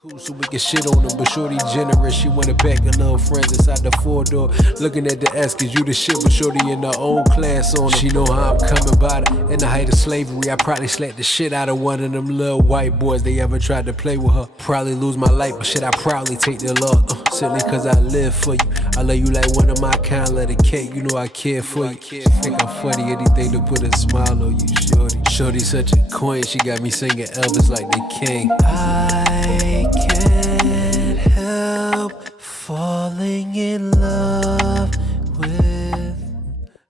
Cool, so we can shit on them, but shorty generous. She wanna pack her little friends inside the 4-door. Looking at the ass, cause you the shit, but shorty in her own class on her. She know how I'm coming by her. In the height of slavery, I probably slapped the shit out of one of them little white boys. They ever tried to play with her. Probably lose my life, but shit, I proudly take their love. Simply cause I live for you. I love you like one of my kind, let it cake. You know I care for you. Think I'm funny, anything to put a smile on you, shorty. Shorty such a queen, she got me singing Elvis like the king. I can't help falling in love with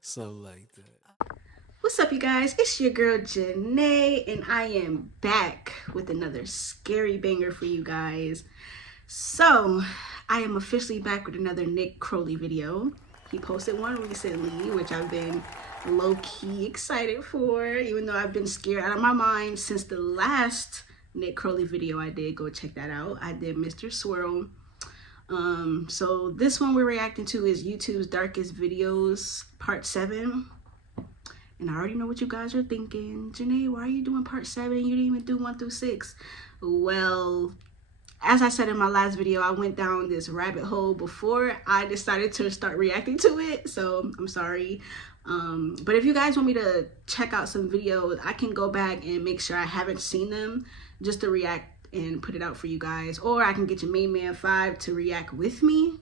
something like that. What's up, you guys? It's your girl Jenea, and I am back with another scary banger for you guys. So, I am officially back with another Nick Crowley video. He posted one recently, which I've been low-key excited for, even though I've been scared out of my mind since the last Nick Crowley video I did. Go check that out. I did Mr. Swirl. So this one we're reacting to is YouTube's Darkest Videos Part 7. And I already know what you guys are thinking. Jenea, why are you doing Part 7? You didn't even do 1 through 6. Well, as I said in my last video, I went down this rabbit hole before I decided to start reacting to it. So I'm sorry. But if you guys want me to check out some videos, I can go back and make sure I haven't seen them just to react and put it out for you guys. Or I can get your main man 5 to react with me.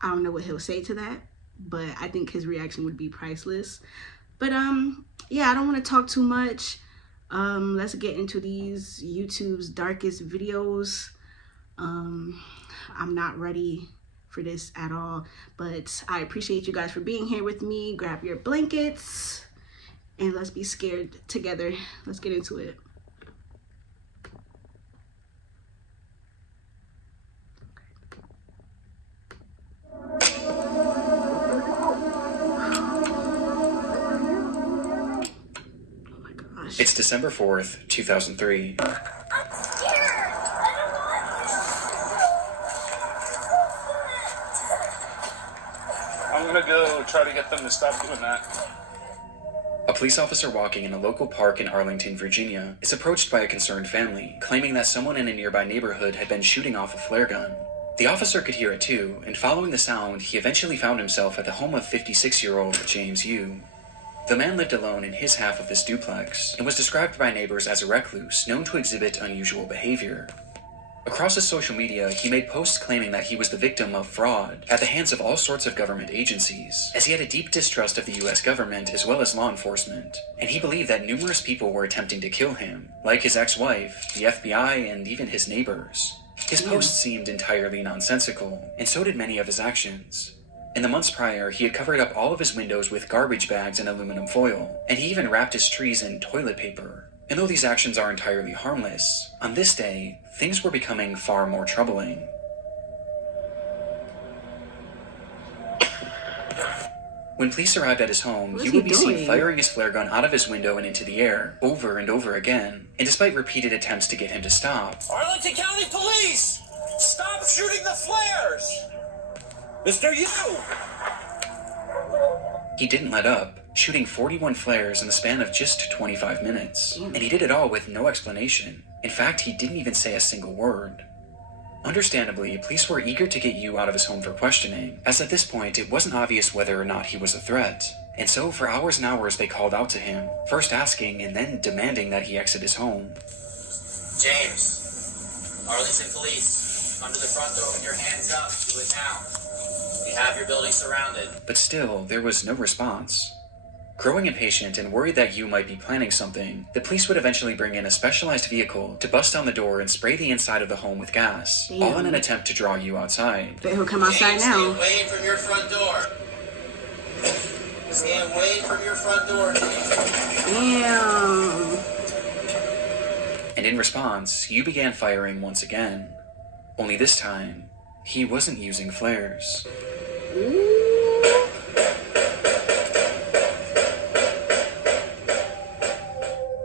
I don't know what he'll say to that, but I think his reaction would be priceless. But yeah, I don't want to talk too much. Let's get into these YouTube's Darkest Videos. I'm not ready for this at all, but I appreciate you guys for being here with me. Grab your blankets and let's be scared together. Let's get into it. It's December 4th, 2003. I'm gonna go try to get them to stop doing that. A police officer walking in a local park in Arlington, Virginia, is approached by a concerned family, claiming that someone in a nearby neighborhood had been shooting off a flare gun. The officer could hear it too, and following the sound, he eventually found himself at the home of 56-year-old James Yoo. The man lived alone in his half of this duplex, and was described by neighbors as a recluse known to exhibit unusual behavior. Across his social media, he made posts claiming that he was the victim of fraud at the hands of all sorts of government agencies, as he had a deep distrust of the US government as well as law enforcement, and he believed that numerous people were attempting to kill him, like his ex-wife, the FBI, and even his neighbors. His posts seemed entirely nonsensical, and so did many of his actions. In the months prior, he had covered up all of his windows with garbage bags and aluminum foil, and he even wrapped his trees in toilet paper. And though these actions are entirely harmless, on this day, things were becoming far more troubling. When police arrived at his home, he would be seen firing his flare gun out of his window and into the air, over and over again, and despite repeated attempts to get him to stop. Arlington County Police! Stop shooting the flares! Mr. Yoo! He didn't let up, shooting 41 flares in the span of just 25 minutes. And he did it all with no explanation. In fact, he didn't even say a single word. Understandably, police were eager to get Yoo out of his home for questioning, as at this point it wasn't obvious whether or not he was a threat. And so for hours and hours they called out to him, first asking and then demanding that he exit his home. James, Arlington Police, come to the front door with your hands up. Do it now. We have your building surrounded. But still, there was no response. Growing impatient and worried that Yoo might be planning something, the police would eventually bring in a specialized vehicle to bust down the door and spray the inside of the home with gas, all in an attempt to draw Yoo outside. Bet he'll come outside James, now. Stay away from your front door. Stay away from your front door, Damn. And in response, Yoo began firing once again. Only this time, he wasn't using flares.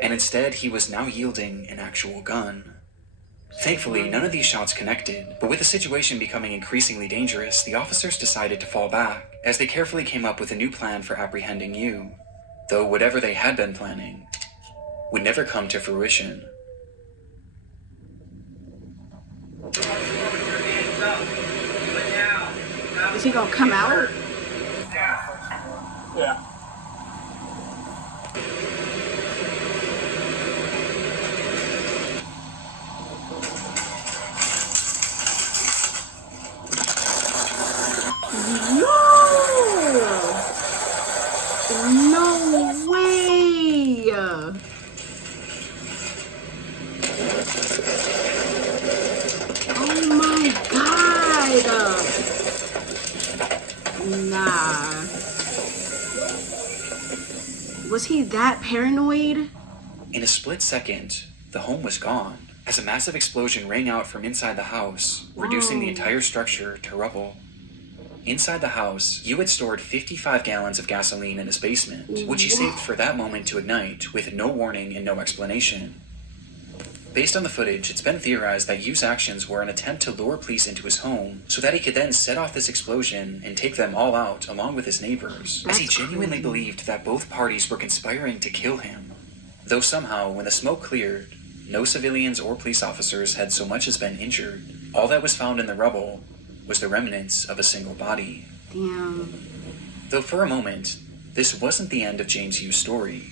And instead, he was now yielding an actual gun. Thankfully, none of these shots connected, but with the situation becoming increasingly dangerous, the officers decided to fall back, as they carefully came up with a new plan for apprehending Yoo. Though whatever they had been planning would never come to fruition. he gonna come out? Yeah. No way! Oh my god! Nah. Was he that paranoid? In a split second, the home was gone, as a massive explosion rang out from inside the house, reducing the entire structure to rubble. Inside the house, Yoo had stored 55 gallons of gasoline in his basement, which he saved for that moment to ignite with no warning and no explanation. Based on the footage, it's been theorized that Yoo's actions were an attempt to lure police into his home so that he could then set off this explosion and take them all out along with his neighbors, as he genuinely believed that both parties were conspiring to kill him. Though somehow, when the smoke cleared, no civilians or police officers had so much as been injured. All that was found in the rubble was the remnants of a single body. Damn. Though for a moment, this wasn't the end of James Yoo's story.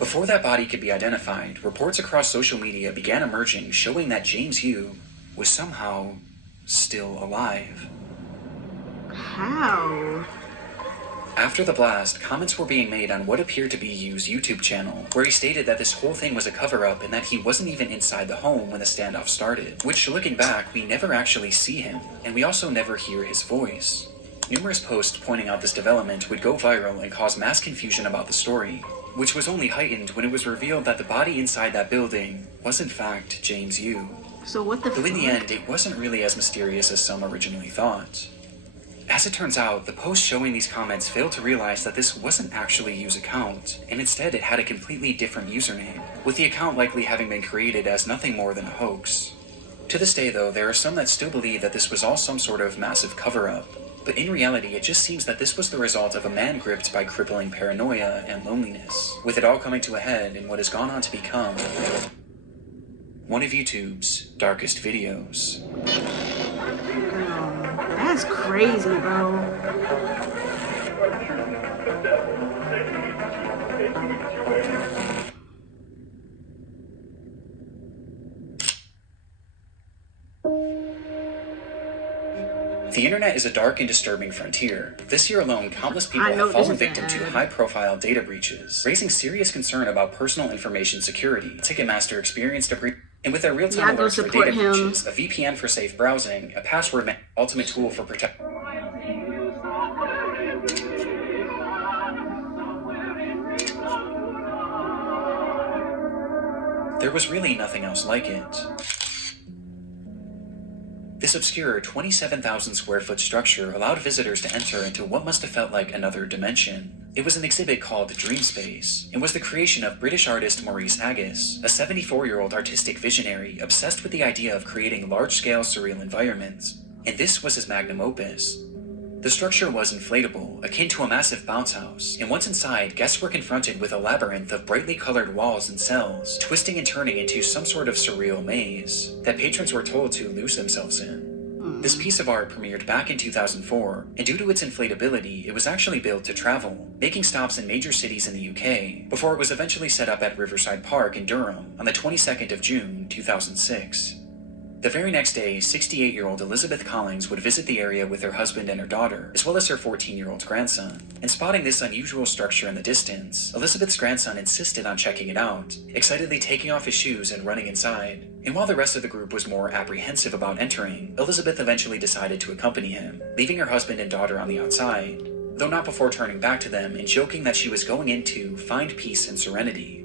Before that body could be identified, reports across social media began emerging showing that James Yoo was somehow still alive. How? After the blast, comments were being made on what appeared to be Yoo's YouTube channel, where he stated that this whole thing was a cover-up and that he wasn't even inside the home when the standoff started, which, looking back, we never actually see him, and we also never hear his voice. Numerous posts pointing out this development would go viral and cause mass confusion about the story, which was only heightened when it was revealed that the body inside that building was in fact James Yoo. So what the Though in the fuck? end, it wasn't really as mysterious as some originally thought. As it turns out, the post showing these comments failed to realize that this wasn't actually Yoo's account, and instead it had a completely different username, with the account likely having been created as nothing more than a hoax. To this day though, there are some that still believe that this was all some sort of massive cover-up, but in reality it just seems that this was the result of a man gripped by crippling paranoia and loneliness, with it all coming to a head in what has gone on to become one of YouTube's darkest videos. That's crazy, bro. The internet is a dark and disturbing frontier. This year alone, countless people I know have fallen this is victim to bad. high-profile data breaches, raising serious concern about personal information security. Ticketmaster experienced a breach, and with their real-time Yeah, go alerts for support data him. breaches, a VPN for safe browsing, a password ultimate tool for protection. There was really nothing else like it. This obscure 27,000 square foot structure allowed visitors to enter into what must have felt like another dimension. It was an exhibit called Dreamspace, and was the creation of British artist Maurice Agus, a 74-year-old artistic visionary obsessed with the idea of creating large-scale surreal environments, and this was his magnum opus. The structure was inflatable, akin to a massive bounce house, and once inside, guests were confronted with a labyrinth of brightly colored walls and cells, twisting and turning into some sort of surreal maze that patrons were told to lose themselves in. This piece of art premiered back in 2004, and due to its inflatability, it was actually built to travel, making stops in major cities in the UK, before it was eventually set up at Riverside Park in Durham on the 22nd of June, 2006. The very next day, 68-year-old Elizabeth Collins would visit the area with her husband and her daughter, as well as her 14-year-old grandson. And spotting this unusual structure in the distance, Elizabeth's grandson insisted on checking it out, excitedly taking off his shoes and running inside. And while the rest of the group was more apprehensive about entering, Elizabeth eventually decided to accompany him, leaving her husband and daughter on the outside, though not before turning back to them and joking that she was going in to find peace and serenity.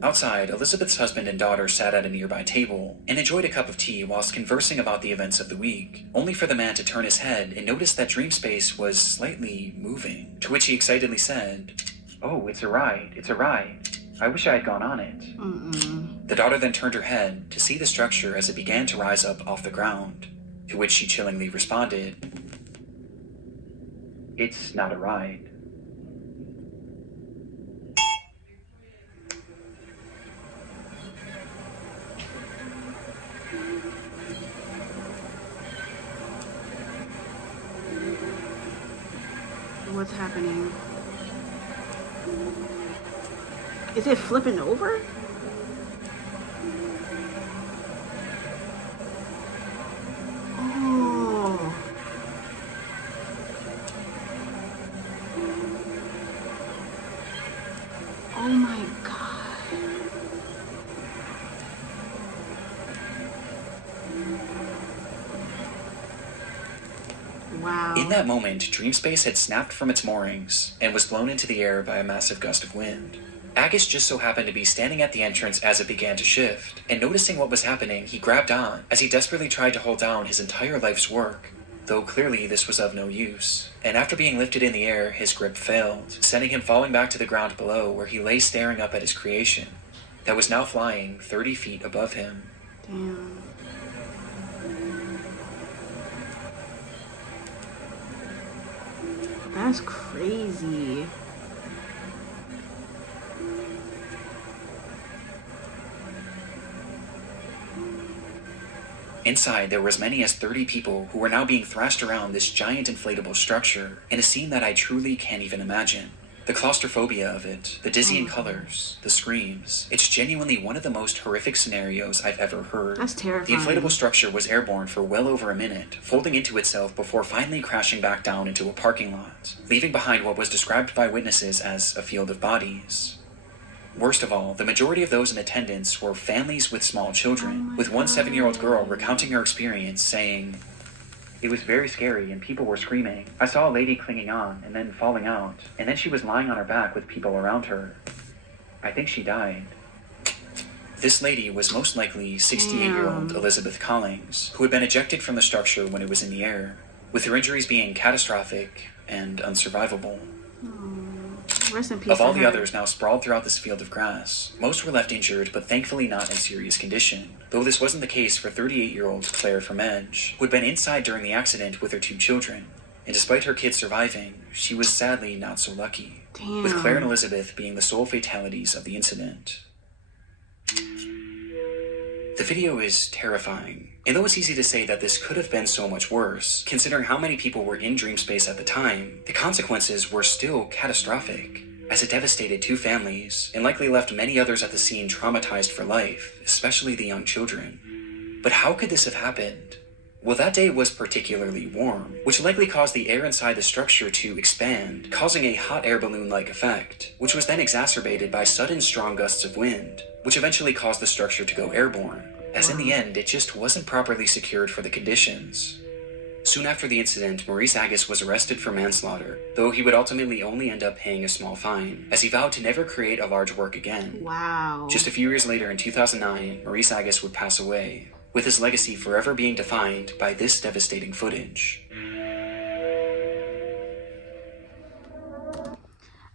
Outside, Elizabeth's husband and daughter sat at a nearby table and enjoyed a cup of tea whilst conversing about the events of the week, only for the man to turn his head and notice that Dreamspace was slightly moving, to which he excitedly said, "Oh, it's a ride, it's a ride. I wish I had gone on it." The daughter then turned her head to see the structure as it began to rise up off the ground, to which she chillingly responded, "It's not a ride." What's happening? Is it flipping over? Oh. Oh my God. Wow. In that moment, Dreamspace had snapped from its moorings and was blown into the air by a massive gust of wind. Agus just so happened to be standing at the entrance as it began to shift, and noticing what was happening, he grabbed on as he desperately tried to hold down his entire life's work, though clearly this was of no use. And after being lifted in the air, his grip failed, sending him falling back to the ground below, where he lay staring up at his creation that was now flying 30 feet above him. Damn. That's crazy. Inside, there were as many as 30 people who were now being thrashed around this giant inflatable structure in a scene that I truly can't even imagine. The claustrophobia of it, the dizzying colors, the screams. It's genuinely one of the most horrific scenarios I've ever heard. That's terrifying. The inflatable structure was airborne for well over a minute, folding into itself before finally crashing back down into a parking lot, leaving behind what was described by witnesses as a field of bodies. Worst of all, the majority of those in attendance were families with small children, with one 7-year-old girl recounting her experience, saying, "It was very scary and people were screaming. I saw a lady clinging on and then falling out, and then she was lying on her back with people around her. I think she died." This lady was most likely 68-year-old Elizabeth Collins, who had been ejected from the structure when it was in the air, with her injuries being catastrophic and unsurvivable. Rest in peace. Of all the others now sprawled throughout this field of grass, most were left injured, but thankfully not in serious condition. Though this wasn't the case for 38-year-old Claire Fromage, who had been inside during the accident with her 2 children. And despite her kids surviving, she was sadly not so lucky. Damn. With Claire and Elizabeth being the sole fatalities of the incident. The video is terrifying. And though it's easy to say that this could have been so much worse, considering how many people were in Dreamspace at the time, the consequences were still catastrophic, as it devastated 2 families, and likely left many others at the scene traumatized for life, especially the young children. But how could this have happened? Well, that day was particularly warm, which likely caused the air inside the structure to expand, causing a hot air balloon-like effect, which was then exacerbated by sudden strong gusts of wind, which eventually caused the structure to go airborne, as in the end, it just wasn't properly secured for the conditions. Soon after the incident, Maurice Agus was arrested for manslaughter, though he would ultimately only end up paying a small fine, as he vowed to never create a large work again. Wow. Just a few years later, in 2009, Maurice Agus would pass away, with his legacy forever being defined by this devastating footage.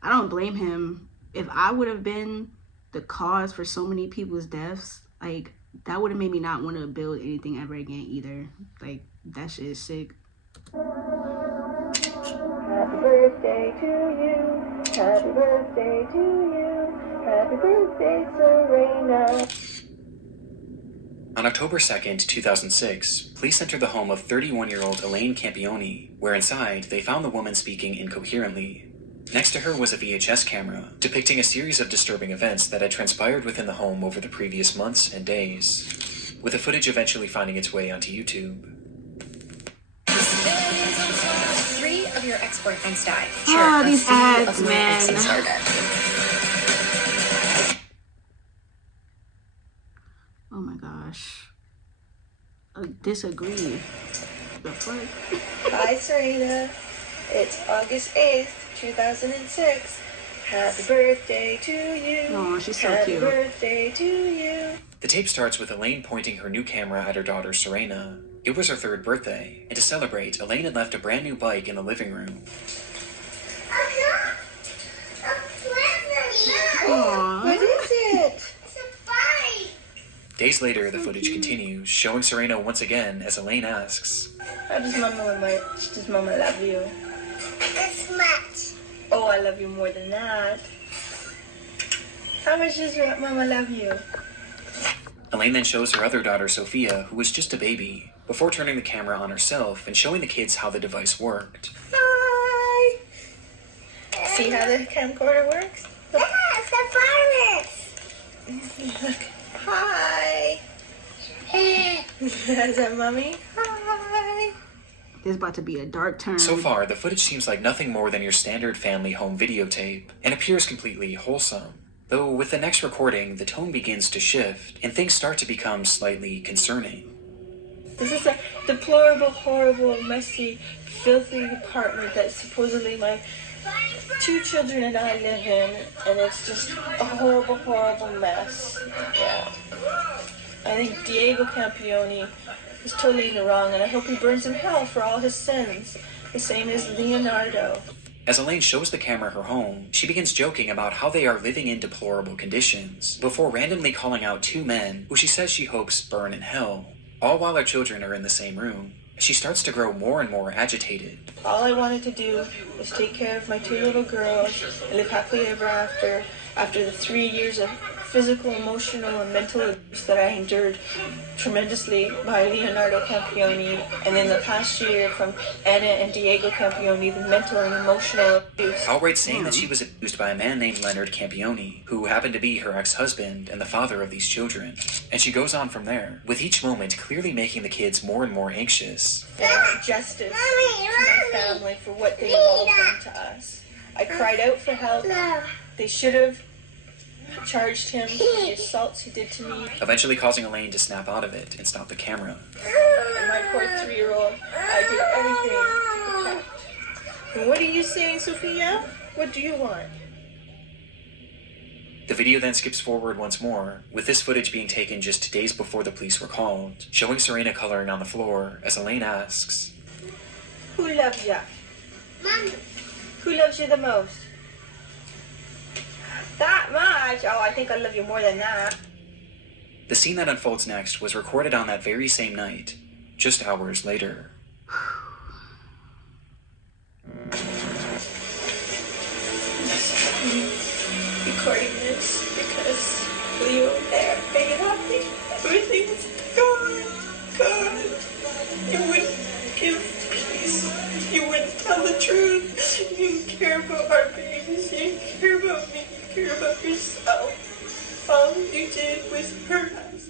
I don't blame him. If I would have been the cause for so many people's deaths, like, that would have made me not want to build anything ever again either. Like, that shit is sick. Happy birthday to you. Happy birthday to you. Happy birthday, Serena. On October 2nd, 2006, police entered the home of 31-year-old Elaine Campion, where inside they found the woman speaking incoherently. Next to her was a VHS camera, depicting a series of disturbing events that had transpired within the home over the previous months and days, with the footage eventually finding its way onto YouTube. 3 of your ex-boyfriends died. These ads, man. Oh my gosh. I disagree. The fuck? Hi, Serena. It's August 8th, 2006. Happy birthday to you. Oh, she's so Happy cute. birthday to you. The tape starts with Elaine pointing her new camera at her daughter Serena. It was her 3rd birthday, and to celebrate, Elaine had left a brand new bike in the living room. Aww. What is it? Days later, the footage continues, showing Serena once again as Elaine asks, How does Mama love you? This much. Oh, I love you more than that. How much does Mama love you? Elaine then shows her other daughter Sophia, who was just a baby, before turning the camera on herself and showing the kids how the device worked. Hi. See how the camcorder works? Yes, the virus. Look. Hi. Is that mommy? Hi. There's about to be a dark turn. So far, the footage seems like nothing more than your standard family home videotape, and appears completely wholesome. Though with the next recording, the tone begins to shift, and things start to become slightly concerning. This is a deplorable, horrible, messy, filthy apartment that supposedly my 2 children and I live in, and it's just a horrible, horrible mess. Yeah. I think Diego Campion is totally in the wrong, and I hope he burns in hell for all his sins, the same as Leonardo. As Elaine shows the camera her home, she begins joking about how they are living in deplorable conditions, before randomly calling out 2 men who she says she hopes burn in hell, all while her children are in the same room. She starts to grow more and more agitated. All I wanted to do was take care of my 2 little girls and live happily ever after the 3 years of physical, emotional, and mental abuse that I endured tremendously by Leonardo Campion, and in the past year from Anna and Diego Campion, the mental and emotional abuse. Outright saying that she was abused by a man named Leonard Campion, who happened to be her ex-husband and the father of these children. And she goes on from there, with each moment clearly making the kids more and more anxious. And I want justice to my family for what they have all done to us. I cried out for help. They should have charged him for the assaults he did to me. Eventually causing Elaine to snap out of it and stop the camera. And my poor 3-year-old, I did everything to protect. And what are you saying, Sophia? What do you want? The video then skips forward once more, with this footage being taken just days before the police were called, showing Serena coloring on the floor as Elaine asks, Who loves ya? Mommy. Who loves you the most? That much? Oh, I think I love you more than that. The scene that unfolds next was recorded on that very same night, just hours later. Recording this because Leo there made it happy. Everything was gone. You wouldn't give peace. You wouldn't tell the truth. You didn't care about our babies. You didn't care about me. You care about yourself. All you did was hurt us.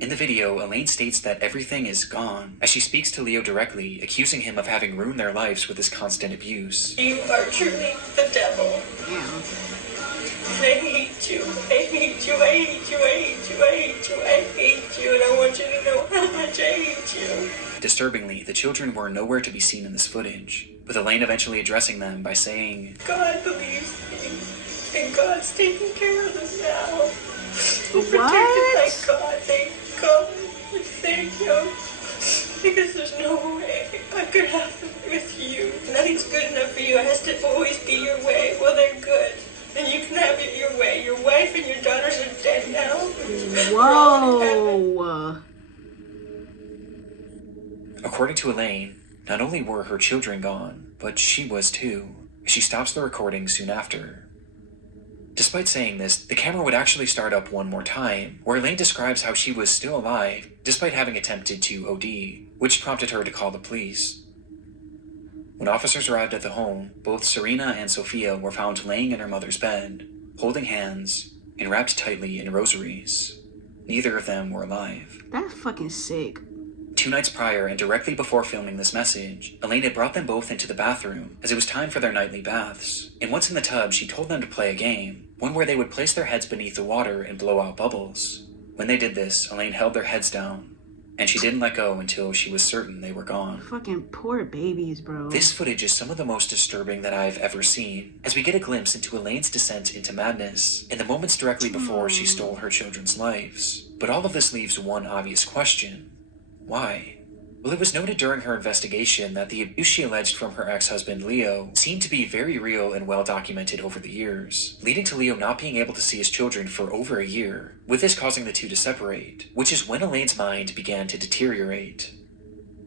In the video, Elaine states that everything is gone, as she speaks to Leo directly, accusing him of having ruined their lives with his constant abuse. You are truly the devil. And I hate you. I hate you. I hate you. I hate you. I hate you. I hate you. And I want you to know how much I hate you. Disturbingly, the children were nowhere to be seen in this footage, with Elaine eventually addressing them by saying, God believes me, and God's taking care of them now. What? Protected by God, thank God, thank you. Because there's no way I could have them with you. Nothing's good enough for you. It has to always be your way. Well, they're good. And you can have it your way. Your wife and your daughters are dead now. Whoa. According to Elaine, not only were her children gone, but she was too. She stops the recording soon after. Despite saying this, the camera would actually start up one more time, where Elaine describes how she was still alive, despite having attempted to OD, which prompted her to call the police. When officers arrived at the home, both Serena and Sophia were found laying in her mother's bed, holding hands, and wrapped tightly in rosaries. Neither of them were alive. That's fucking sick. 2 nights prior, and directly before filming this message, Elaine had brought them both into the bathroom, as it was time for their nightly baths. And once in the tub, she told them to play a game, one where they would place their heads beneath the water and blow out bubbles. When they did this, Elaine held their heads down, and she didn't let go until she was certain they were gone. Fucking poor babies, bro. This footage is some of the most disturbing that I've ever seen, as we get a glimpse into Elaine's descent into madness, in the moments directly before she stole her children's lives. But all of this leaves one obvious question. Why? Well, it was noted during her investigation that the abuse she alleged from her ex-husband Leo seemed to be very real and well documented over the years, leading to Leo not being able to see his children for over a year, with this causing the two to separate, which is when Elaine's mind began to deteriorate.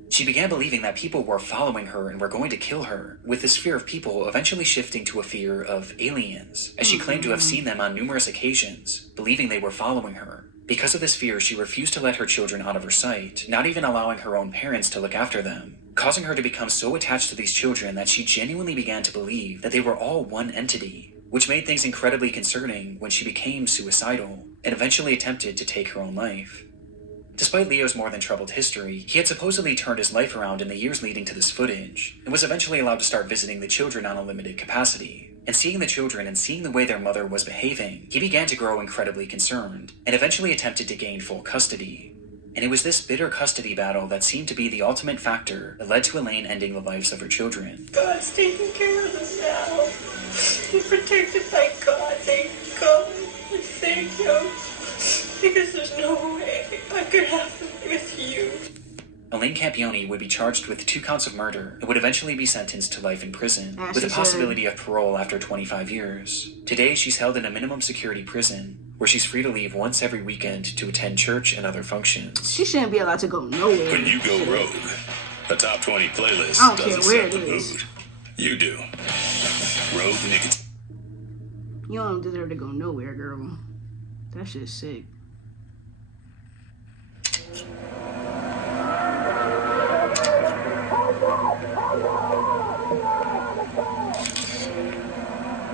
She began believing that people were following her and were going to kill her, with this fear of people eventually shifting to a fear of aliens, as she claimed to have seen them on numerous occasions, believing they were following her. Because of this fear, she refused to let her children out of her sight, not even allowing her own parents to look after them. causing her to become so attached to these children that she genuinely began to believe that they were all one entity, which made things incredibly concerning when she became suicidal and eventually attempted to take her own life. Despite Leo's more than troubled history, he had supposedly turned his life around in the years leading to this footage, and was eventually allowed to start visiting the children on a limited capacity. And seeing the children and seeing the way their mother was behaving, he began to grow incredibly concerned, and eventually attempted to gain full custody. And it was this bitter custody battle that seemed to be the ultimate factor that led to Elaine ending the lives of her children. God's taking care of them now. He's protected by God. Thank God. Thank Him. Because there's no way I could have them with you. Elaine Campion would be charged with 2 counts of murder and would eventually be sentenced to life in prison, As with she a possibility of parole after 25 years. Today, she's held in a minimum security prison, where she's free to leave once every weekend to attend church and other functions. She shouldn't be allowed to go nowhere. When you go rogue, a top 20 playlist I don't care doesn't where set it the is. mood. You do. Rogue nicotine. You don't deserve to go nowhere, girl. That shit's sick.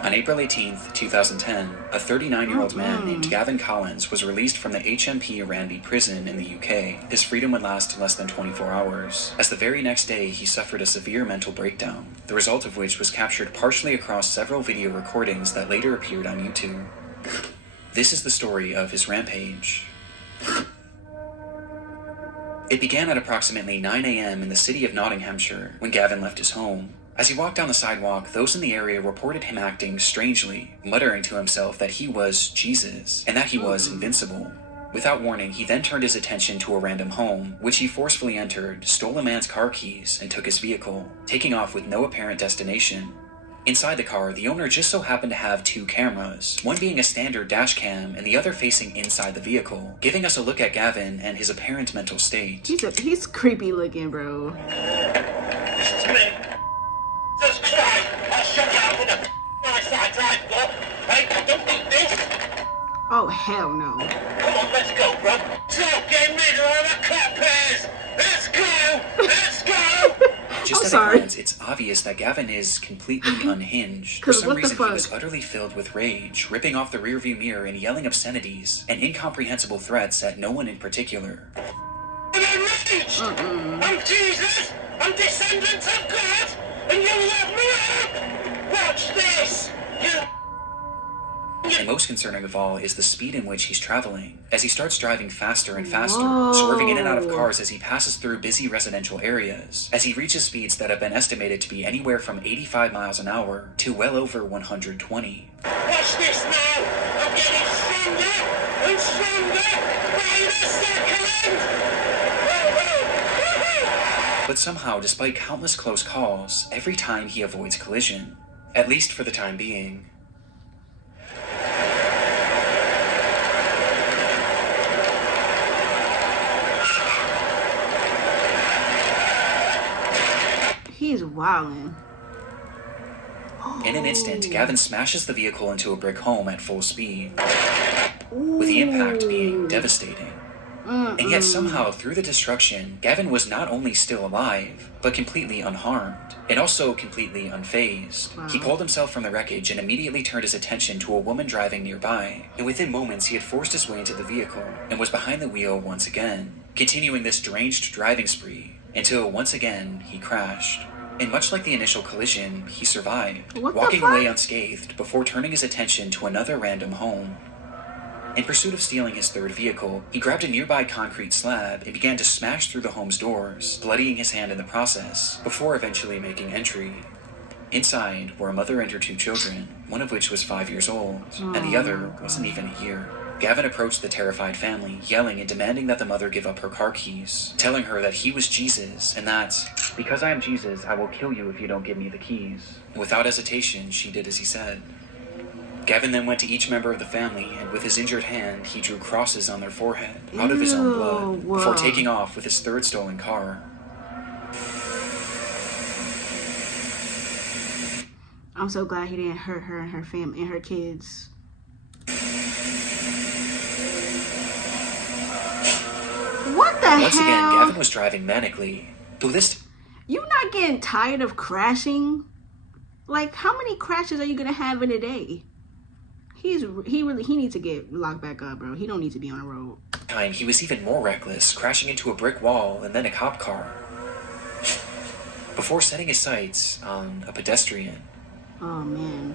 On April 18th, 2010, a 39-year-old man named Gavin Collins was released from the HMP Ranby prison in the UK. His freedom would last less than 24 hours, as the very next day he suffered a severe mental breakdown, the result of which was captured partially across several video recordings that later appeared on YouTube. This is the story of his rampage. It began at approximately 9 a.m. in the city of Nottinghamshire when Gavin left his home. As he walked down the sidewalk, those in the area reported him acting strangely, muttering to himself that he was Jesus, and that he was invincible. Without warning, he then turned his attention to a random home, which he forcefully entered, stole a man's car keys, and took his vehicle, taking off with no apparent destination. Inside the car, the owner just so happened to have 2 cameras, one being a standard dash cam and the other facing inside the vehicle, giving us a look at Gavin and his apparent mental state. He's creepy looking, bro. This is me. Just try. I'll shut you out with a nice I drive, bro. Hey, don't need this. Oh, hell no. Come on, let's go, bro. So, get middle of the cut pairs. Let's go. Let's go. Just at a glance, it's obvious that Gavin is completely unhinged. For some reason, he was utterly filled with rage, ripping off the rearview mirror and yelling obscenities and incomprehensible threats at no one in particular. I'm enraged. I'm Jesus. I'm descendant of God. And you love me up. Watch this. And most concerning of all is the speed in which he's traveling, as he starts driving faster and faster, swerving in and out of cars as he passes through busy residential areas, as he reaches speeds that have been estimated to be anywhere from 85 miles an hour to well over 120. Watch this now. I'm getting stronger and stronger by the second. But somehow, despite countless close calls, every time he avoids collision, at least for the time being. He's wildin'. In an instant, Gavin smashes the vehicle into a brick home at full speed, with the impact being devastating. And yet somehow, through the destruction, Gavin was not only still alive, but completely unharmed, and also completely unfazed. Wow. He pulled himself from the wreckage and immediately turned his attention to a woman driving nearby, and within moments he had forced his way into the vehicle, and was behind the wheel once again, continuing this deranged driving spree, until once again he crashed. And much like the initial collision, he survived, walking away unscathed before turning his attention to another random home. In pursuit of stealing his third vehicle, he grabbed a nearby concrete slab and began to smash through the home's doors, bloodying his hand in the process, before eventually making entry. Inside were a mother and her 2 children, one of which was 5 years old, and the other wasn't even a year. Gavin approached the terrified family, yelling and demanding that the mother give up her car keys, telling her that he was Jesus, and that, "Because I am Jesus, I will kill you if you don't give me the keys." Without hesitation, she did as he said. Gavin then went to each member of the family, and with his injured hand, he drew crosses on their forehead, out of his own blood, before taking off with his third stolen car. I'm so glad he didn't hurt her and her family and her kids. What the hell? Once again, Gavin was driving manically. Though this You not getting tired of crashing? Like, how many crashes are you gonna have in a day? He needs to get locked back up, bro. He don't need to be on the road. Time he was even more reckless, crashing into a brick wall and then a cop car, before setting his sights on a pedestrian. Oh man.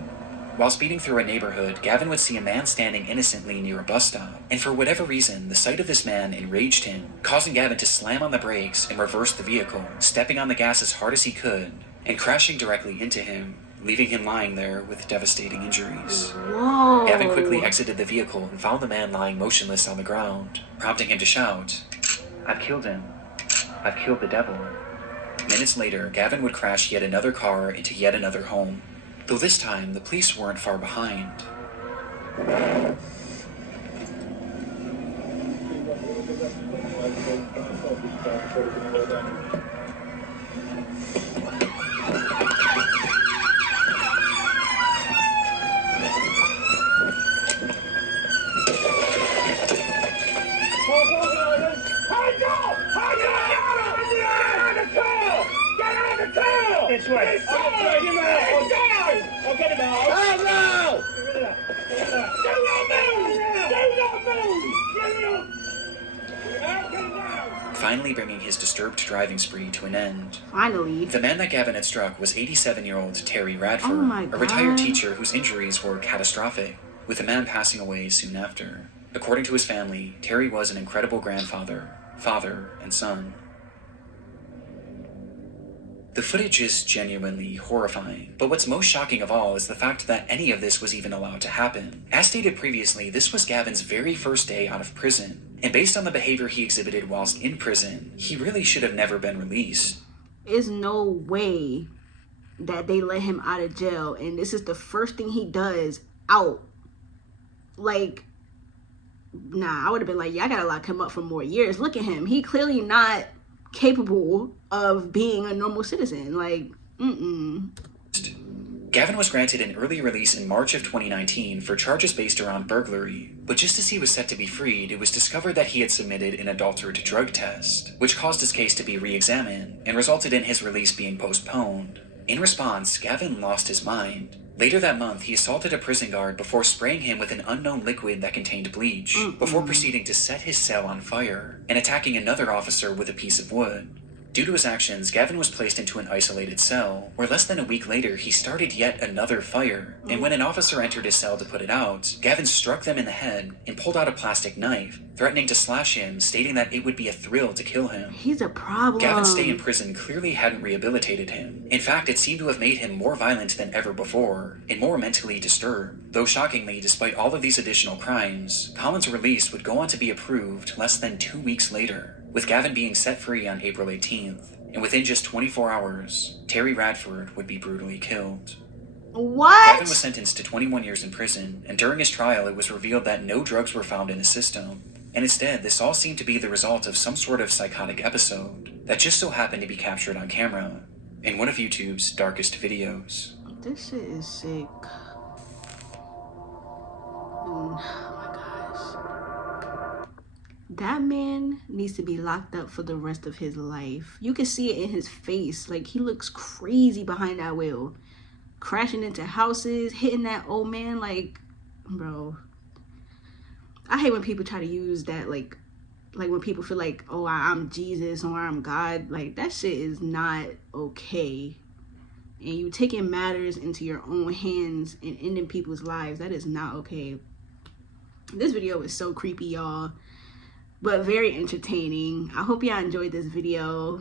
While speeding through a neighborhood, Gavin would see a man standing innocently near a bus stop, and for whatever reason, the sight of this man enraged him, causing Gavin to slam on the brakes and reverse the vehicle, stepping on the gas as hard as he could, and crashing directly into him, leaving him lying there with devastating injuries. Whoa. Gavin quickly exited the vehicle and found the man lying motionless on the ground, prompting him to shout, "I've killed him. I've killed the devil." Minutes later, Gavin would crash yet another car into yet another home, though this time the police weren't far behind. This way. Get him out! I'll get him out! Oh no! Do not move! Finally bringing his disturbed driving spree to an end. Finally. The man that Gavin had struck was 87-year-old Terry Radford, Oh my a God. retired teacher whose injuries were catastrophic, with the man passing away soon after. According to his family, Terry was an incredible grandfather, father, and son. The footage is genuinely horrifying, but what's most shocking of all is the fact that any of this was even allowed to happen. As stated previously, this was Gavin's very first day out of prison, and based on the behavior he exhibited whilst in prison, he really should have never been released. There's no way that they let him out of jail, and this is the first thing he does out. Like, nah, I would have been like, yeah, I gotta lock him up for more years. Look at him. He clearly not capable of being a normal citizen. Like, Gavin was granted an early release in March of 2019 for charges based around burglary, but just as he was set to be freed, it was discovered that he had submitted an adulterated drug test, which caused his case to be re-examined and resulted in his release being postponed. In response, Gavin lost his mind. Later that month, he assaulted a prison guard before spraying him with an unknown liquid that contained bleach, before proceeding to set his cell on fire and attacking another officer with a piece of wood. Due to his actions, Gavin was placed into an isolated cell, where less than a week later he started yet another fire, and when an officer entered his cell to put it out, Gavin struck them in the head and pulled out a plastic knife, threatening to slash him, stating that it would be a thrill to kill him. he's a problem. Gavin's stay in prison clearly hadn't rehabilitated him. In fact, it seemed to have made him more violent than ever before, and more mentally disturbed. Though shockingly, despite all of these additional crimes, Collins' release would go on to be approved less than 2 weeks later, with Gavin being set free on April 18th, and within just 24 hours, Terry Radford would be brutally killed. What? Gavin was sentenced to 21 years in prison, and during his trial it was revealed that no drugs were found in his system, and instead this all seemed to be the result of some sort of psychotic episode that just so happened to be captured on camera in one of YouTube's darkest videos. This shit is sick. Oh my gosh. That man needs to be locked up for the rest of his life. You can see it in his face. Like, he looks crazy behind that wheel. Crashing into houses, hitting that old man. Like, bro. I hate when people try to use that, like when people feel like, oh, I'm Jesus or I'm God. Like, that shit is not okay. And you taking matters into your own hands and ending people's lives. That is not okay. This video is so creepy, y'all, but very entertaining. I hope y'all enjoyed this video.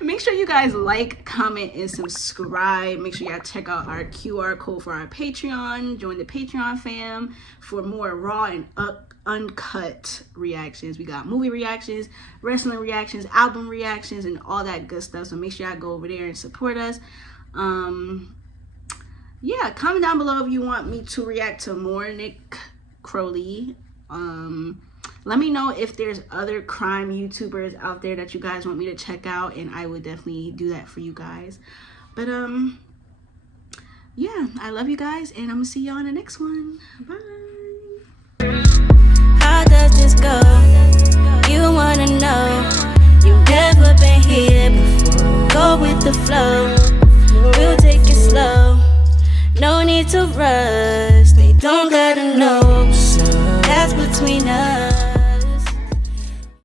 Make sure you guys like, comment, and subscribe. Make sure y'all check out our QR code for our Patreon. Join the Patreon fam for more raw and uncut reactions. We got movie reactions, wrestling reactions, album reactions, and all that good stuff. So make sure y'all go over there and support us. Yeah, comment down below if you want me to react to more Nick Crowley. Let me know if there's other crime YouTubers out there that you guys want me to check out, and I would definitely do that for you guys. But yeah, I love you guys, and I'm gonna see y'all in the next one. Bye. How does this go? You wanna know? You to run.